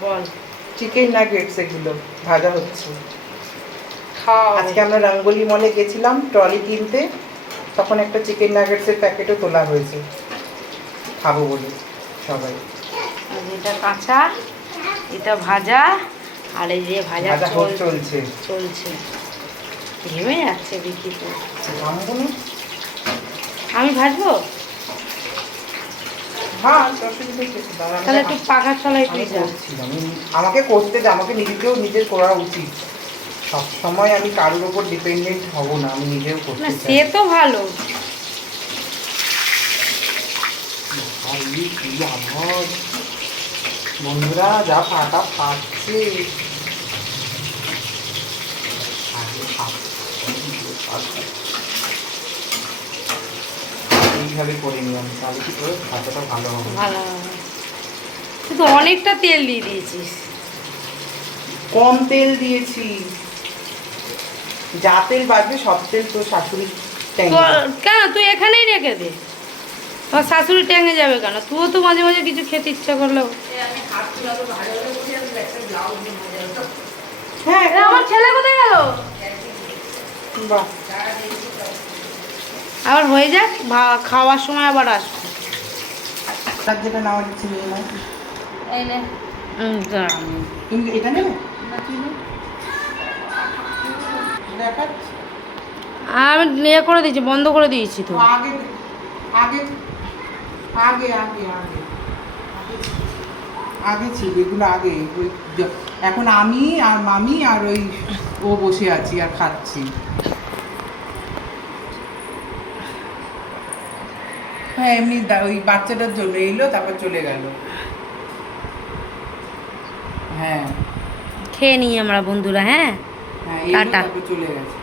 বল। Chicken nuggets এগুলো ভাজা হচ্ছে। খাও। আজকে আমরা রঙ্গোলি মলে গেছিলাম ট্রলি কিনতে। তখন একটা চিকেন নাগেটসের প্যাকেটও তোলা হয়েছে। খাব বলে সবাই। এটা কাঁচা এটা ভাজা আর এই যে ভাজা চলছে। চলছে। ঘেমে যাচ্ছে না আমি ভাজবো হ্যাঁ অসুবিধা কিছু না, আমি- তাহলে একটু তলায় আমি তুই আমাকে করতে দে আমাকে নিজেকেও নিজের করা উচিত। সব সময় আমি কারোর ওপর ডিপেন্ডেন্ট হব না আমি নিজেও করতে না সে তো ভালো। বন্ধুরা যা ফাটা ফাটছে। এইভাবে করে নিলাম তাহলে কি করে ভাজাটা ভালো হবে? ভালো তুই তো অনেকটা তেল দিয়ে দিয়েছিস। কম তেল দিয়েছি। যা তেল বাড়বে সব তেল তোর শাশুড়ি কেন? তুই এখানেই রেখে দে। আমার শাশুড়ি ট্যাঙে যাবে কেন? তুইও তো মাঝে মাঝে কিছু খেতে ইচ্ছা করল হ্যাঁ আমার ছেলে কোথায় গেল? বাহ। আবার হয়ে যাক খাওয়ার সময় আবার আসব। তার যেটা নেওয়া যাচ্ছে নিয়ে নাও। এই নে। তুমি এটা নেবে দেখাচ্ছি। আমি ইয়ে করে দিয়েছি বন্ধ করে দিয়েছি তো। আগে আগে আগে আগে আগে। আগে ছিল এগুলো আগে। এখন আমি আর মামি আর ওই ও বসে আছি আর খাচ্ছি। হ্যাঁ এমনি ওই বাচ্চাটার জন্য এলো তারপর চলে গেল। হ্যাঁ। খেয়ে নিই আমরা বন্ধুরা হ্যাঁ? হ্যাঁ টাটা। চলে গেছে।